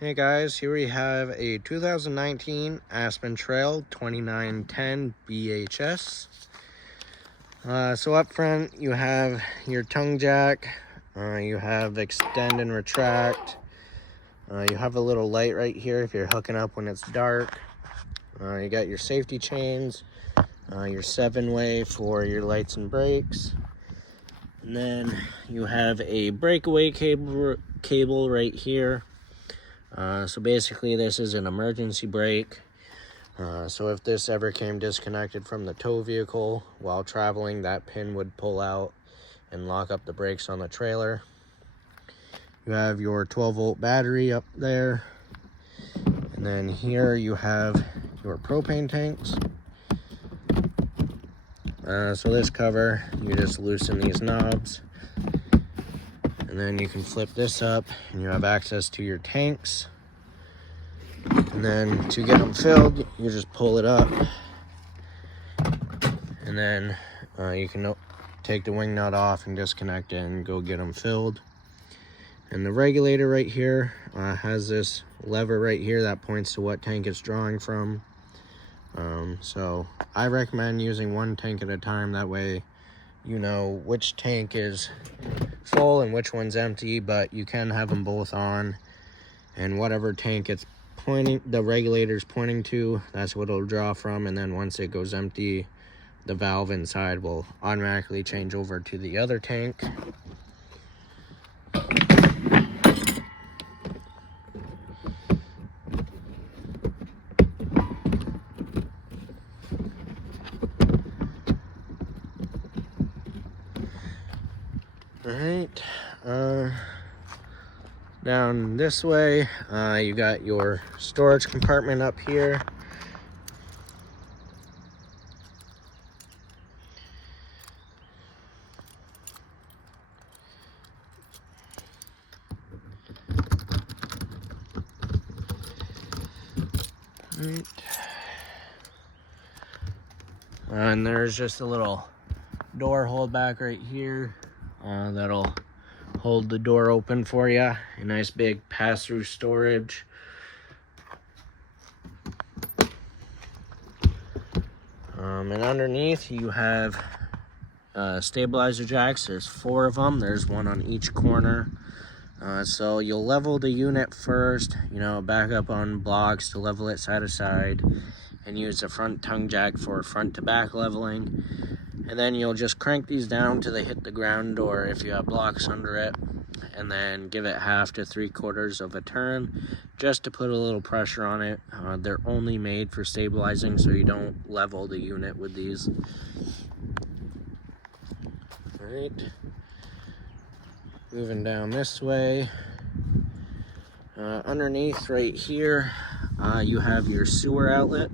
Hey guys, here we have a 2019 Aspen Trail 2910 BHS. So up front you have your tongue jack, you have extend and retract, you have a little light right here if you're hooking up when it's dark. You got your safety chains, your 7-way for your lights and brakes, and then you have a breakaway cable right here. So basically this is an emergency brake. So if this ever came disconnected from the tow vehicle while traveling, that pin would pull out and lock up the brakes on the trailer. You have your 12-volt battery up there. And then here you have your propane tanks. So this cover, you just loosen these knobs. And then you can flip this up and you have access to your tanks. And then to get them filled, you just pull it up. And then you can take the wing nut off and disconnect it and go get them filled. And the regulator right here has this lever right here that points to what tank it's drawing from. So I recommend using one tank at a time. That way you know which tank is full and which one's empty, but you can have them both on, and whatever tank it's pointing, the regulator's pointing to, that's what it'll draw from. And then once it goes empty, the valve inside will automatically change over to the other tank. Alright, down this way, you got your storage compartment up here. Right. And there's just a little door hold back right here that'll hold the door open for you. A nice big pass-through storage. And underneath you have stabilizer jacks. There's 4 of them. There's one on each corner. So you'll level the unit first, back up on blocks to level it side to side, and use the front tongue jack for front to back leveling. And then you'll just crank these down till they hit the ground, or if you have blocks under it, and then give it 1/2 to 3/4 of a turn just to put a little pressure on it. They're only made for stabilizing, so you don't level the unit with these. All right. Moving down this way, underneath right here, you have your sewer outlet.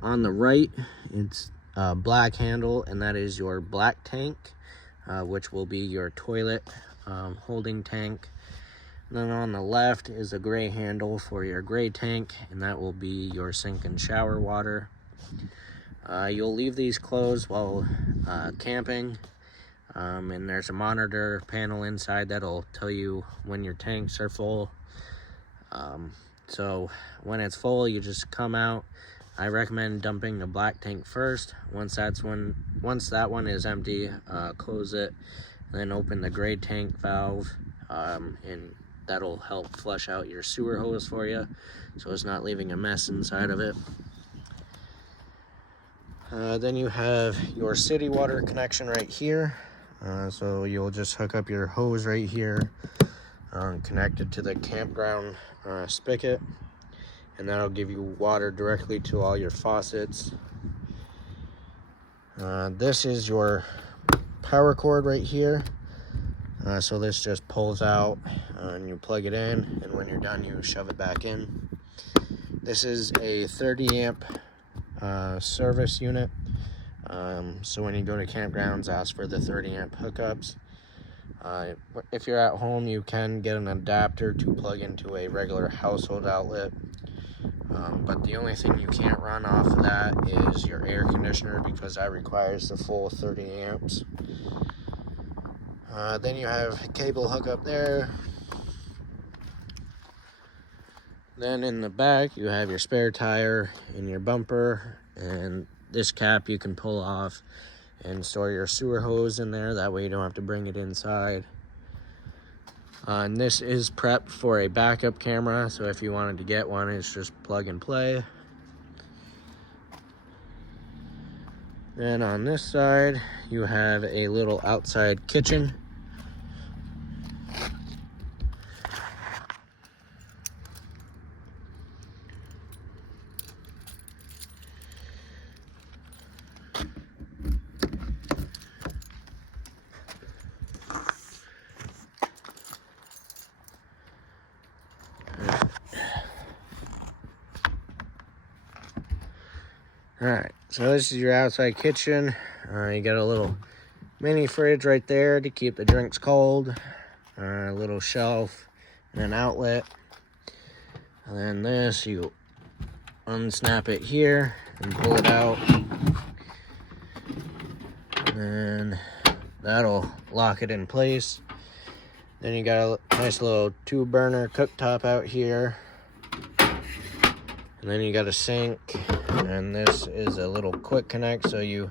On the right, it's a black handle, and that is your black tank, which will be your toilet holding tank. And then on the left is a gray handle for your gray tank, and that will be your sink and shower water. You'll leave these closed while camping. And there's a monitor panel inside that'll tell you when your tanks are full. So when it's full, you just come out. I recommend dumping the black tank first. Once that one is empty, close it, and then open the gray tank valve, and that'll help flush out your sewer hose for you, so it's not leaving a mess inside of it. Then you have your city water connection right here. So you'll just hook up your hose right here, connected to the campground spigot, and that'll give you water directly to all your faucets. This is your power cord right here. So this just pulls out and you plug it in, and when you're done you shove it back in. This is a 30 amp service unit. So when you go to campgrounds, ask for the 30 amp hookups. If you're at home, you can get an adapter to plug into a regular household outlet. But the only thing you can't run off of that is your air conditioner, because that requires the full 30 amps. Then you have a cable hookup there. Then in the back, you have your spare tire and your bumper, and this cap you can pull off and store your sewer hose in there. That way you don't have to bring it inside. And this is prepped for a backup camera, so if you wanted to get one, it's just plug and play. Then on this side, you have a little outside kitchen. Alright, so this is your outside kitchen. You got a little mini fridge right there to keep the drinks cold. A little shelf and an outlet. And then this, you unsnap it here and pull it out. And then that'll lock it in place. Then you got a nice little 2-burner cooktop out here. And then you got a sink, and this is a little quick connect, so you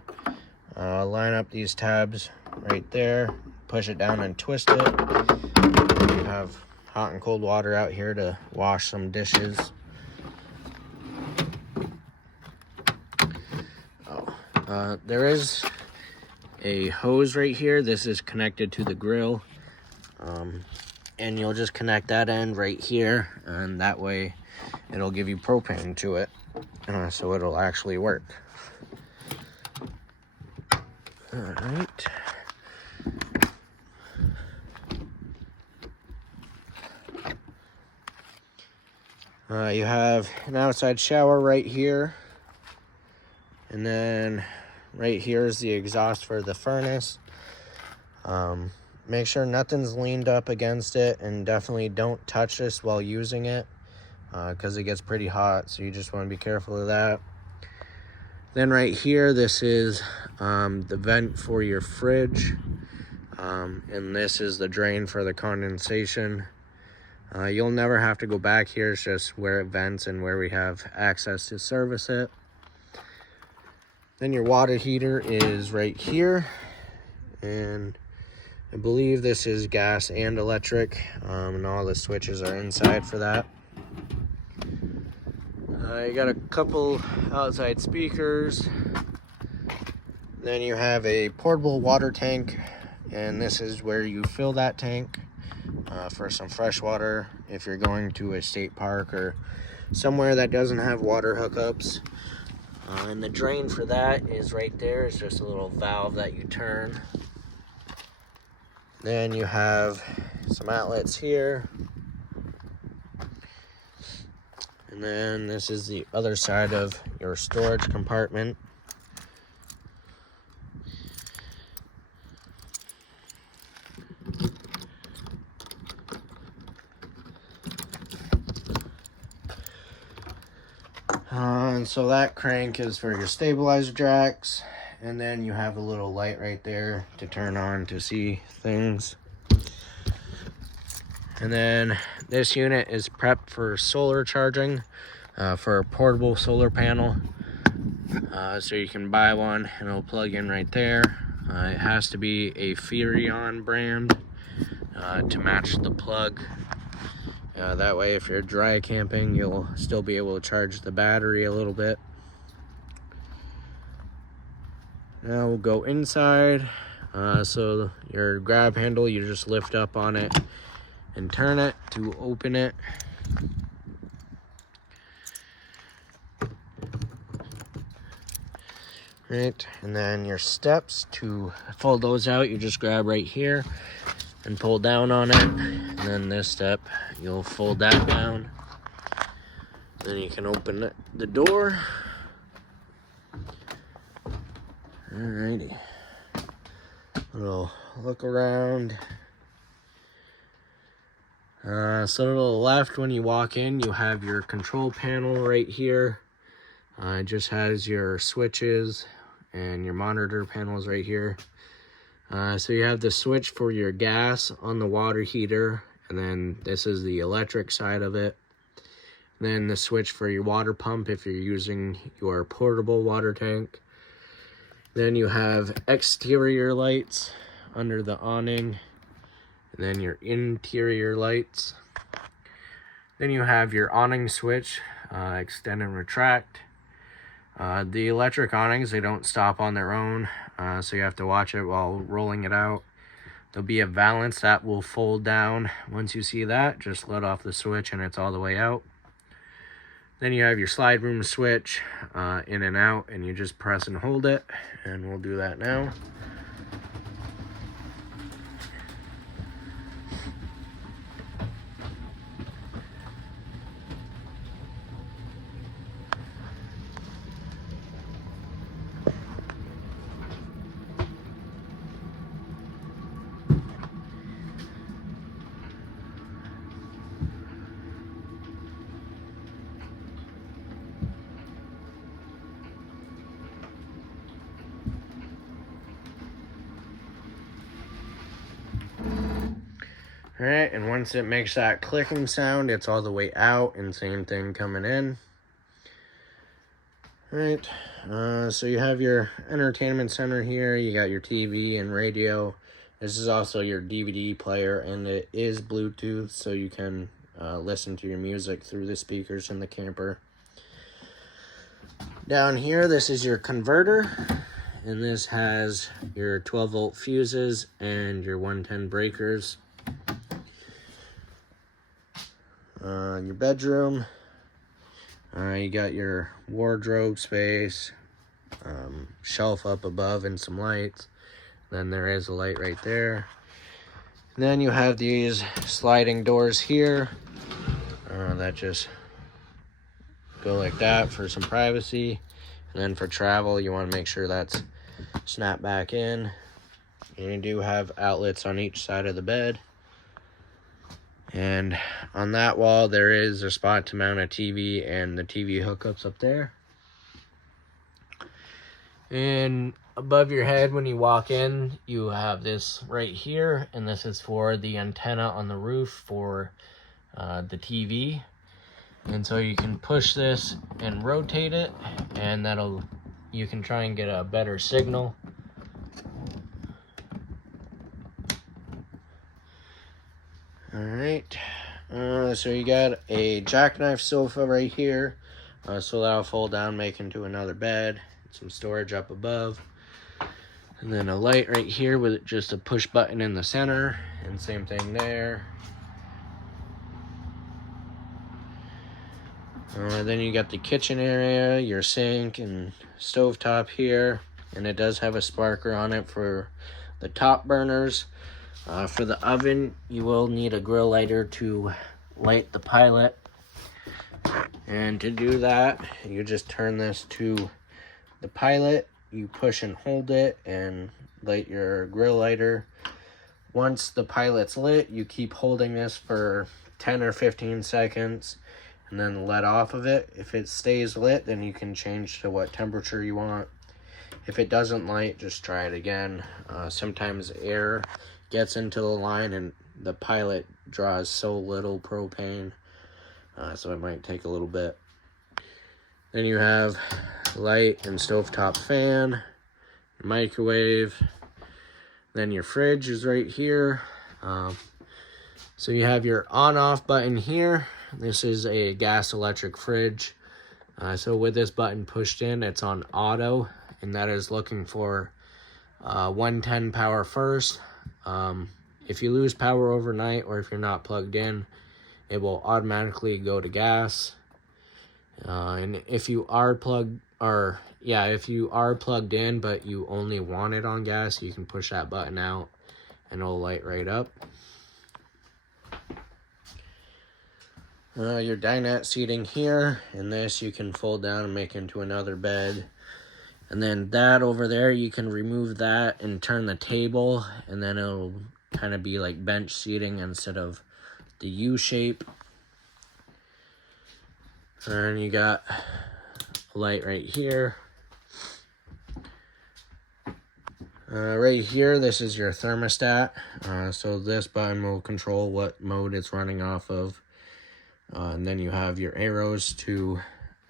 line up these tabs right there, push it down and twist it. You have hot and cold water out here to wash some dishes. There is a hose right here. This is connected to the grill, and you'll just connect that end right here, and that way it'll give you propane to it, so it'll actually work. All right. You have an outside shower right here, and then right here is the exhaust for the furnace. Make sure nothing's leaned up against it, and definitely don't touch this while using it, because it gets pretty hot, so you just want to be careful of that. Then right here, this is the vent for your fridge, and this is the drain for the condensation. You'll never have to go back here. It's just where it vents and where we have access to service it. Then your water heater is right here, and I believe this is gas and electric, and all the switches are inside for that. You got a couple outside speakers. Then you have a portable water tank, and this is where you fill that tank for some fresh water if you're going to a state park or somewhere that doesn't have water hookups. And the drain for that is right there. It's just a little valve that you turn. Then you have some outlets here. And then this is the other side of your storage compartment. And so that crank is for your stabilizer jacks. And then you have a little light right there to turn on to see things. And then this unit is prepped for solar charging, for a portable solar panel. So you can buy one and it'll plug in right there. It has to be a Furion brand to match the plug. That way if you're dry camping, you'll still be able to charge the battery a little bit. Now we'll go inside. So your grab handle, you just lift up on it and turn it to open it. Right, and then your steps to fold those out, you just grab right here and pull down on it. And then this step, you'll fold that down. Then you can open the door. Alrighty. Little look around. So to the left, when you walk in, you have your control panel right here. It just has your switches and your monitor panels right here. So you have the switch for your gas on the water heater, and then this is the electric side of it. Then the switch for your water pump if you're using your portable water tank. Then you have exterior lights under the awning. And then your interior lights. Then you have your awning switch, extend and retract. The electric awnings, they don't stop on their own, so you have to watch it while rolling it out. There'll be a valance that will fold down. Once you see that, just let off the switch and it's all the way out. Then you have your slide room switch, in and out, and you just press and hold it, and we'll do that now. Alright, and once it makes that clicking sound, it's all the way out, and same thing coming in. Alright, so you have your entertainment center here, you got your TV and radio. This is also your DVD player, and it is Bluetooth, so you can listen to your music through the speakers in the camper. Down here, this is your converter, and this has your 12-volt fuses and your 110 breakers. Your bedroom, you got your wardrobe space, shelf up above and some lights. Then there is a light right there. And then you have these sliding doors here that just go like that for some privacy. And then for travel, you want to make sure that's snapped back in. And you do have outlets on each side of the bed. And on that wall, there is a spot to mount a TV and the TV hookups up there. And above your head, when you walk in, you have this right here, and this is for the antenna on the roof for the TV. And so you can push this and rotate it, and you can try and get a better signal. Alright, so you got a jackknife sofa right here, so that'll fold down, make into another bed, some storage up above, and then a light right here with just a push button in the center, and same thing there. Then you got the kitchen area, your sink and stovetop here, and it does have a sparker on it for the top burners. For the oven, you will need a grill lighter to light the pilot. And to do that, you just turn this to the pilot, you push and hold it and light your grill lighter. Once the pilot's lit, you keep holding this for 10 or 15 seconds and then let off of it. If it stays lit, then you can change to what temperature you want. If it doesn't light, just try it again. Sometimes air gets into the line and the pilot draws so little propane, so it might take a little bit. Then you have light and stovetop fan, your microwave, then your fridge is right here. So you have your on-off button here. This is a gas electric fridge. So with this button pushed in, it's on auto, and that is looking for 110 power first. If you lose power overnight or if you're not plugged in, it will automatically go to gas. And if you are plugged in but you only want it on gas, you can push that button out and it'll light right up. Your dinette seating here, and this you can fold down and make into another bed. And then that over there, you can remove that and turn the table, and then it'll kind of be like bench seating instead of the U shape. And you got a light right here. Right here, this is your thermostat. So this button will control what mode it's running off of. And then you have your arrows to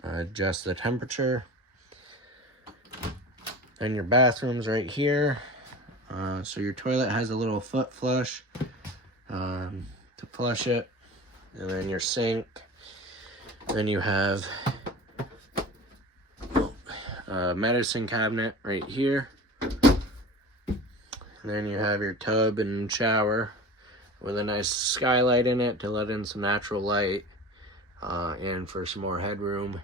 adjust the temperature. Then your bathroom's right here. So your toilet has a little foot flush to flush it. And then your sink. Then you have a medicine cabinet right here. And then you have your tub and shower with a nice skylight in it to let in some natural light and for some more headroom.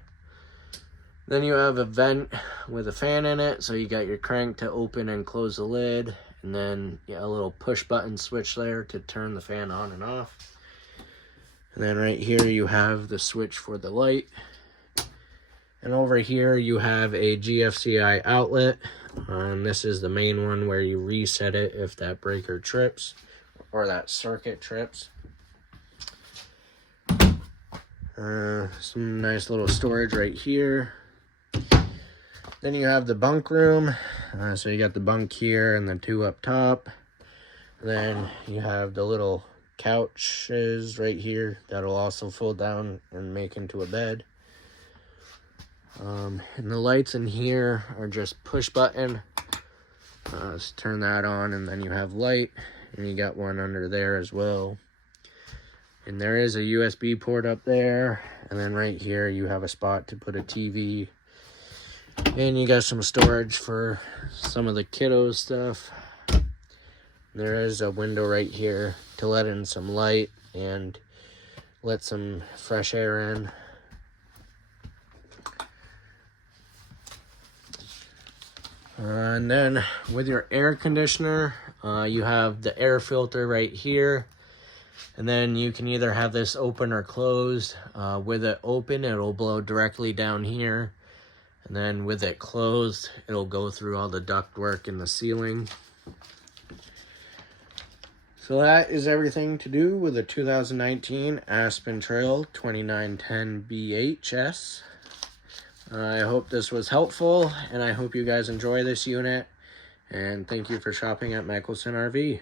Then you have a vent with a fan in it, so you got your crank to open and close the lid, and then a little push button switch there to turn the fan on and off. And then right here you have the switch for the light. And over here you have a GFCI outlet. And this is the main one where you reset it if that breaker trips or that circuit trips. Some nice little storage right here. Then you have the bunk room. So you got the bunk here and the two up top. Then you have the little couches right here that'll also fold down and make into a bed. And the lights in here are just push button. Just turn that on and then you have light, and you got one under there as well. And there is a USB port up there, and then right here you have a spot to put a TV, and you got some storage for some of the kiddos stuff. There is a window right here to let in some light and let some fresh air in. And then with your air conditioner, you have the air filter right here. And then you can either have this open or closed. With it open, it'll blow directly down here. And then with it closed, it'll go through all the ductwork in the ceiling. So that is everything to do with the 2019 Aspen Trail 2910 BHS. I hope this was helpful, and I hope you guys enjoy this unit. And thank you for shopping at Michelson RV.